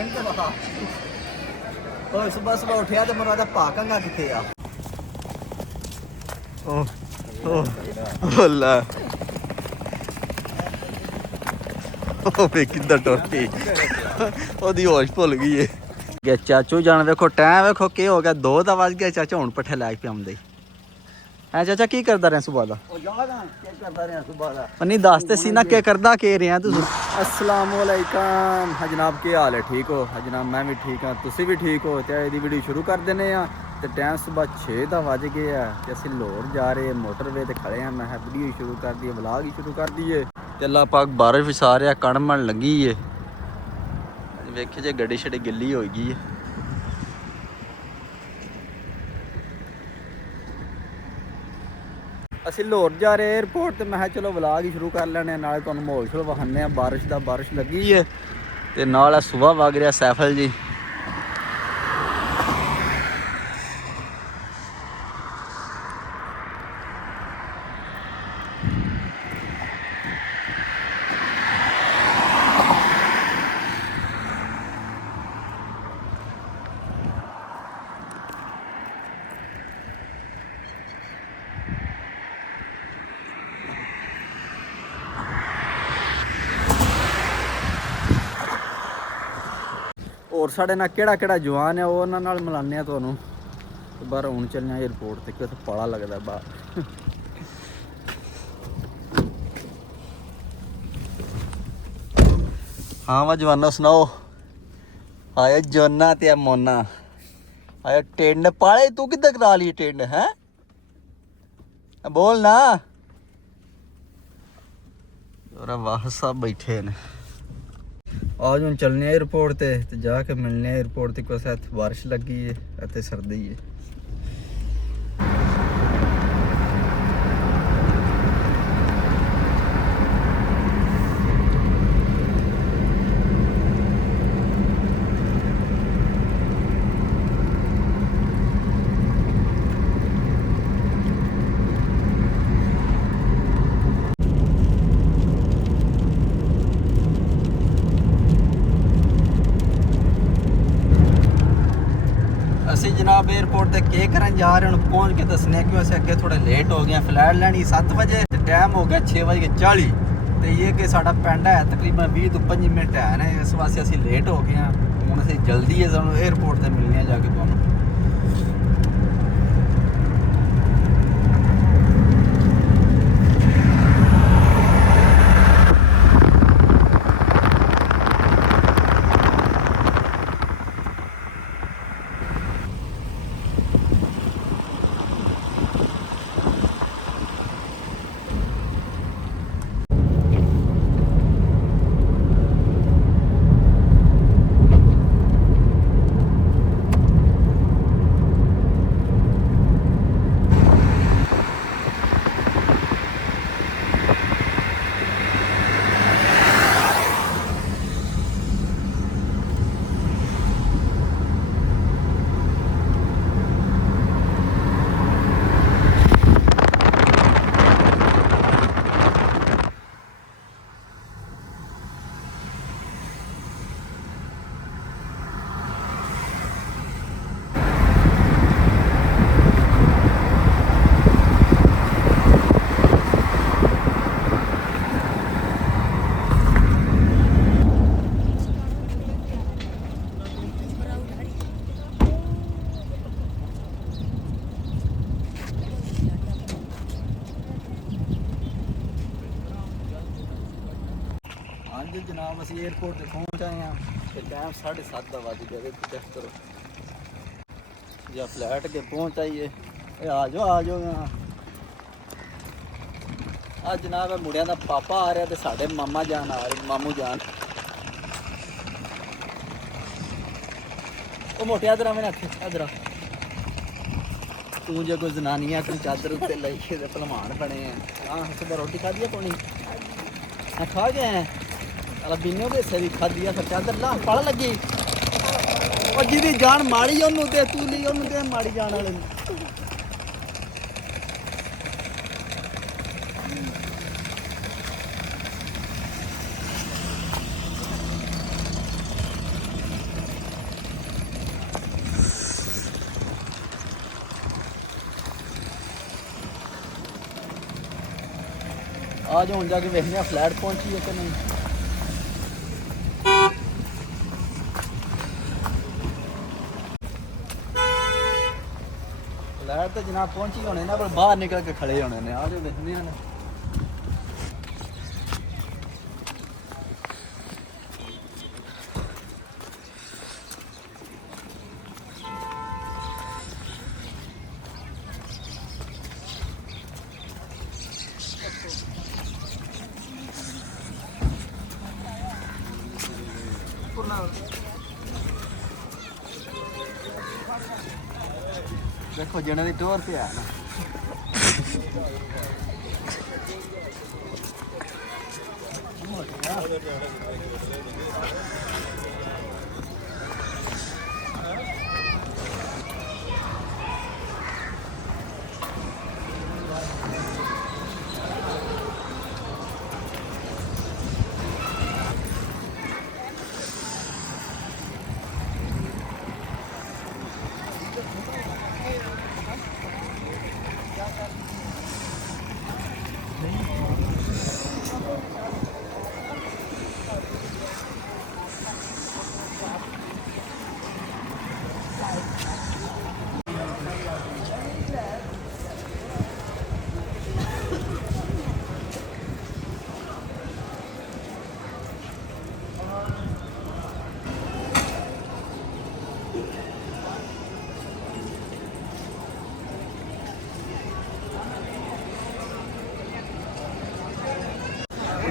गिन तो बता ओए सुबह सुबह उठिया तो मेरा भागंगा किथे आ ओ ला ओ वे किधर टुर गई ओदी होश भुल गई है गया चाचू जान देखो टाइम देखो के हो गया 2 दा वज गया चाचा हुन पट्ठे लैके आउंदे है चाचा की करदा रहे सुबह दा ओ याद है के करदा रहे सुबह दा नहीं दस ते सी ना के करदा के रहे हैं तुस अस्सलाम वालेकुम हाँ जनाब के हाल है ठीक हो हाँ जनाब मैं भी ठीक हाँ तुसी भी ठीक हो ते दी वीडियो शुरू कर देने आ ते टाइम सुबह 6 दा वज गया ते असि लाहौर जा रहे मोटरवे ते खड़े हैं मैं वीडियो शुरू कर दी व्लॉग ही शुरू कर दिए ते अल्लाह पाक बारिश भी सारे कड़मन लगी है वेखे जे गड्डी छड़ी गिल्ली हो गई है ਅਸੀਂ ਲਾਹੌਰ ਜਾ ਰਹੇ 에ਅਰਪੋਰਟ ਤੇ ਮੈਂ ਕਿਹਾ ਚਲੋ ਵਲੌਗ ਹੀ ਸ਼ੁਰੂ ਕਰ ਲੈਣੇ ਨਾਲੇ ਤੁਹਾਨੂੰ ਮਾਹੌਲ ਸ਼ੋਲ ਵਿਖਾਉਂਦੇ ਆ ਬਾਰਿਸ਼ ਲੱਗੀ ਹੈ ਤੇ ਨਾਲ ਆ ਸੁਬਹ ਵਗ ਰਿਹਾ ਸੈਫਲ ਜੀ और साढ़े ना केड़ा जवान है वो उन्होंने मिलाने तुहानू बाहर हूँ चलने एयरपोर्ट ते कि पड़ा लगता बाहर हाँ वा जवानों सुनाओ आया जोना ते मोना आया टेंड पाले तू किधर करा ली टेंड है बोल ना वाह सब बैठे ने आज हम चलने एयरपोर्ट ते जाके मिलने एयरपोर्ट ते कुछ बारिश लगी है सर्दी है ਅਸੀਂ ਜਨਾਬ 에ਅਰਪੋਰਟ ਤੇ ਕੇ ਕਰਨ ਜਾ ਰਹੇ ਹਾਂ ਪਹੁੰਚ ਕੇ ਦੱਸਨੇ ਕਿ ਅਸੀਂ ਅੱਗੇ ਥੋੜੇ ਲੇਟ ਹੋ ਗਏ ਫਲਾਈਟ ਲੈਣੀ 7 ਵਜੇ ਤੇ ਟਾਈਮ ਹੋ ਗਿਆ 6:40 ਤੇ ਇਹ ਕਿ ਸਾਡਾ ਪਿੰਡ ਹੈ ਤਕਰੀਬਨ 20 ਤੋਂ 25 ਮਿੰਟ ਹੈ ਨਾ ਇਸ ਵਾਸਤੇ ਅਸੀਂ ਲੇਟ ਹੋ ਗਏ ਹਾਂ ਹੁਣ ਅਸੀਂ ਜਲਦੀ ਹੈ ਸਾਨੂੰ 에ਅਰਪੋਰਟ ਤੇ ਮਿਲਣੇ ਜਾ ਕੇ ਤੁਹਾਨੂੰ जी जनाब असी एयरपोर्ट पे पहुँच आए हैं तो टाइम 7:30 का बज गया चेक करो या फ्लैट के पहुँच आइए आ जाओ आज जनाब मुड़िया का पापा आ रहा तो साढ़े मामा जान आ रहे मामू जान वो मोटे इधर मैंने आखे इधर तू जो कोई जनानी है अपनी चादर उत्ते लाइए भलवान बने हैं हाँ सुबह रोटी खा दी पानी खा गए हैं बिन्नो के सही खादी है चादर ला पड़ लगी और जिदी जान माड़ी ओनू ते तू ली ओनू ते माड़ी जान वाले ਆ ਜਾ ਹੁਣ ਜਾ ਕੇ ਵੇਖਦੇ ਆ ਫਲੈਟ ਪਹੁੰਚੀ ਹੈ ਕਿ ਨਹੀਂ। ਫਲੈਟ ਤੇ ਜਨਾਬ ਪਹੁੰਚੀ ਹੋਣੇ ਨਾ, ਪਰ ਬਾਹਰ ਨਿਕਲ ਕੇ ਖੜੇ ਹੋਣੇ ਨੇ। ਆ ਜਾ ਵੇਖਦੇ ਆ। देखो जने की टोर से है ना।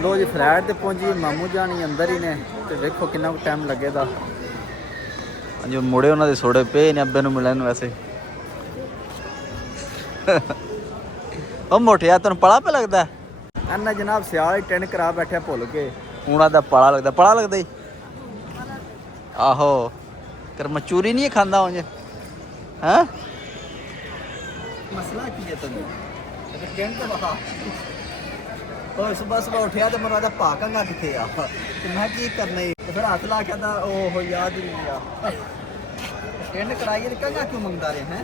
लो जी फ्लैट ते पहुंची, मामू जानी अंदर ही ने। ते देखो कितना टाइम लगेगा। जो मुड़े उन्होंने सोड़े पे ने अब्बे नूं मिलन वैसे। ओ मोटिया तेन पड़ा पे लगता है ना जनाब, सियाल टेंट करा बैठे भुल के हूँ आदा पड़ा लगता। पड़ा लगता ही आहो कर मचूरी नहीं खांदा उंज हैं। मसला की है तुम टेंट ते वहा और सुबह सुबह उठिया तो मैं आदा भागांगा किथे आ, तो मैं की करना ही फिर हाथ ला के आदा ओह याद ही नहीं आ। टेंट कराइए तो कंगा क्यों मंगदा रहे हैं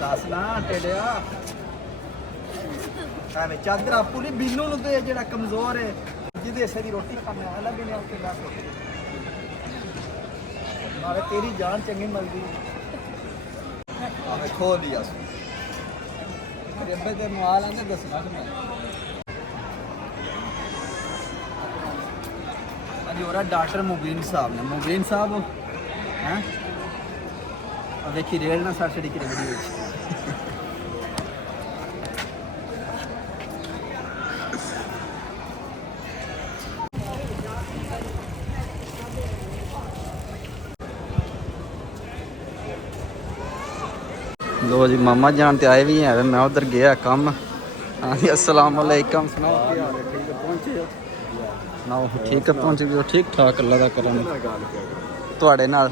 दस ना टेढ़िया। ਐਵੇਂ ਚਾਦਰਾ ਪੂਰੀ ਬੀਨੂ ਨੂੰ ਤੇ ਜਿਹੜਾ ਕਮਜ਼ੋਰ ਹੈ ਜਿਹਦੇ ਹਿੱਸੇ ਦੀ ਰੋਟੀ ਖਾਣਾ ਹੈ ਅਲੱਗ ਨੇ ਉੱਤੇ ਦੱਸ ਨਾਲੇ ਤੇਰੀ ਜਾਨ ਚੰਗੀ ਮਿਲਦੀ ਆਵੇਂ ਖੋ ਲਿਆ ਸੀ ਮੇਰੇ ਅੱਬੇ ਤੇ ਮਾਲ ਆਂਦੇ ਦੱਸਣਾ ਕਿ ਮੈਂ ਅੱਜ ਹੋਰਾ ਡਾਕਟਰ ਮੁਬੀਨ ਸਾਹਿਬ ਨੇ। ਮੁਬੀਨ ਸਾਹਿਬ ਹੈ ਆ ਵੇਖੀ ਰੇਲ ਨਾ ਸੜ ਛੜੀ ਕਿ ਵੀਡੀਓ ਵਿੱਚ लो जी मामा जान ते आए भी हैं। मैं उधर गया कम। हाँ जी अस्सलाम वालेकुम। सुनाओ क्या हाल है? ठीक है पहुंचे हो? सुनाओ ठीक है पहुंचे जो ठीक ठाक अल्लाह दा करम ਤੁਹਾਡੇ ਨਾਲ।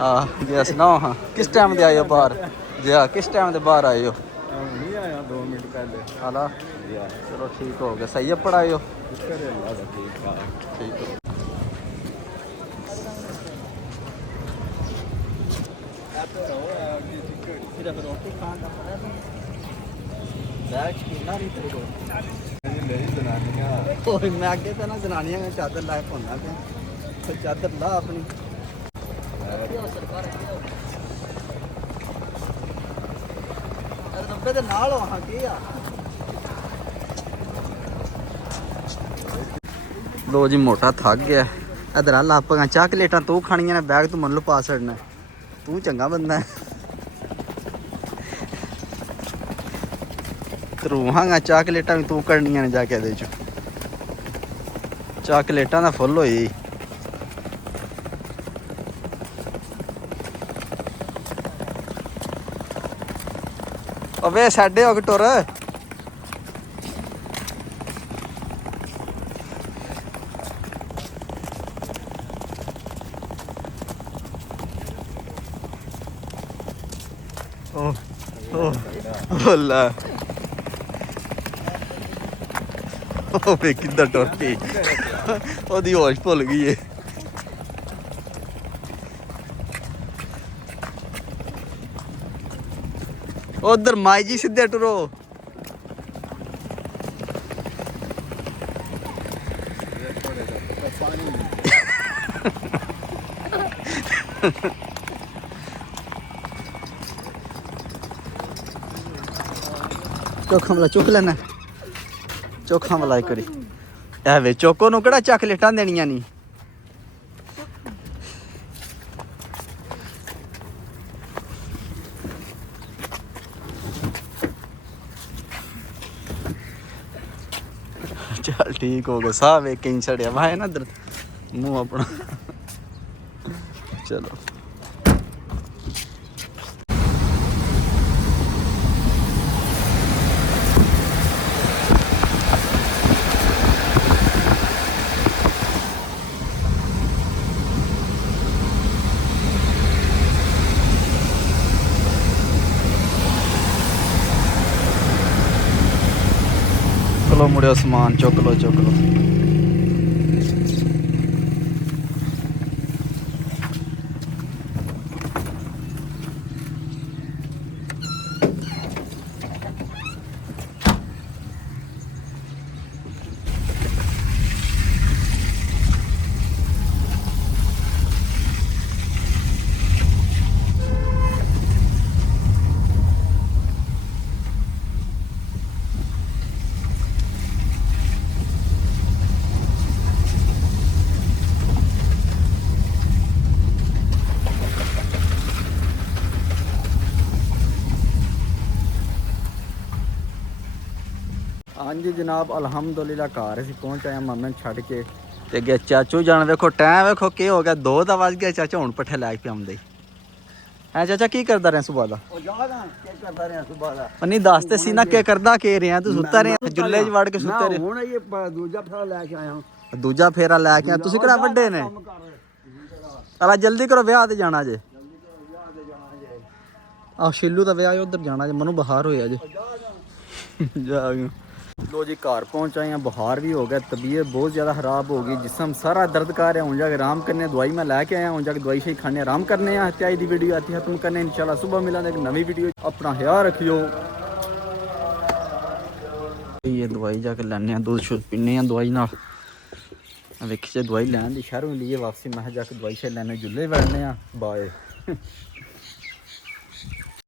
हाँ जी सुनाओ। हाँ किस टाइम दे आए हो बाहर? जी हाँ किस टाइम दे बाहर आए हो? नहीं आया 2 मिनट पहले। हाला चलो ठीक हो गया। सही है पढ़ाए हो? ठीक है। रोटी खान का पड़ा है बैग कितना नहीं तेरे को नहीं जनानियां ओए मैं आगे तो ना जनानियां में चादर लाए होना पे तो चादर ला अपनी अरे नब्बे दे नाल वहां की आ। लो जी मोटा थक गया इधर आ लाप चॉकलेटा तू खानियां ने बैग तू मन लो पा छड़ना। तू चंगा बंदा है रूहांगा चॉकलेटा भी तू करनिया ने जाके दे चॉकलेटा ना फुल होई अबे साडे हो टुर बोला वे किधर टुर गई ओदी होश भुल गई है। उधर माई जी सीधे टुरो ਚੋਖਾ ਵਾਲਾ ਚੁੱਕ ਲੈਣਾ, ਚੋਖਾ ਵਾਲਾ ਇੱਕ ਵਾਰੀ ਐ ਵੇ ਚੋਕੋ ਨੂੰ ਕਿਹੜਾ ਚਾਕਲੇਟਾਂ ਦੇਣੀਆਂ ਨਹੀਂ। ਚੱਲ ਠੀਕ ਹੋ ਗਿਆ, ਸਾਹ ਵੇਖ ਕੇ ਹੀ ਛੜਿਆ ਵਾ ਹੈ ਨਾ ਇਧਰ ਮੂੰਹ ਆਪਣਾ। ਚਲੋ ਚਲੋ ਮੁੜਿਓ, ਸਮਾਨ ਚੁੱਕ ਲੋ ਚੁੱਕ ਲੋ। ਹਾਂਜੀ ਜਨਾਬ, ਅਲਹਮਦੁਲਿਲਾ ਘਰ ਅਸੀਂ ਪਹੁੰਚ ਆਏ ਮਾਮੇ ਨੂੰ ਛੱਡ ਕੇ ਤੇ ਅੱਗੇ ਚਾਚੂ ਜਾਣ। ਵੇਖੋ ਟਾਈਮ ਵੇਖੋ ਕੀ ਹੋ ਗਿਆ, 2 ਦਾ ਵੱਜ ਗਿਆ। ਚਾਚਾ ਹੁਣ ਪੱਠੇ ਲੈ ਕੇ ਆਉਂਦੇ ਐ। ਚਾਚਾ ਕੀ ਕਰਦਾ ਰਿਹਾ ਸੁਬਾਹ ਦਾ? ਉਹ ਜਾਦਾ ਕੀ ਕਰਦਾ ਰਿਹਾ ਸੁਬਾਹ ਦਾ? ਨਹੀਂ ਦੱਸ ਤੇ ਸੀ ਨਾ ਕੀ ਕਰਦਾ ਕੀ ਰਿਹਾ ਤੂੰ? ਸੁੱਤਾ ਰਿਹਾ ਜੁੱਲੇ 'ਚ ਵੜ ਕੇ ਸੁੱਤੇ ਰਿਹਾ? ਹੁਣ ਇਹ ਦੂਜਾ ਫੇਰਾ ਲੈ ਕੇ ਆਇਆ ਹਾਂ। ਦੂਜਾ ਫੇਰਾ ਲੈ ਕੇ ਆ? ਤੁਸੀਂ ਕਿਹੜਾ ਵੱਡੇ ਨੇ? ਅਲਾ ਜਲਦੀ ਕਰੋ, ਵਿਆਹ ਤੇ ਜਾਣਾ ਜੇ। ਆਹ ਸ਼ਿੱਲੂ ਦਾ ਵਿਆਹ ਉਧਰ ਜਾਣਾ ਜੇ, ਮਨੂੰ ਬੁਖਾਰ ਹੋਇਆ ਜੇ। ਜਾ ਲੋ ਜੀ ਘਰ पहुंच आए हैं। बुखार भी हो गया, तबीयत बहुत ज़्यादा ख़राब हो गई, जिसम सारा दर्द कर रहा है। हूँ जाके आराम करने, दवाई मैं लैके आया हूँ, जाके दवाई शही खाने आराम करने। इत्यादि दी वीडियो आती खत्म करने इंशाल्लाह। सुबह मिलांगे एक नवी वीडियो। अपना ख्याल रखियो। ये दवाई जाके लैने, दूध शुद्ध पीने दवाई नाल। वेखी जे दवाई लैन दी शहरों लिए वापसी, मैं जाके दवाई शही लैने, जुल्ले बैठने। बाय।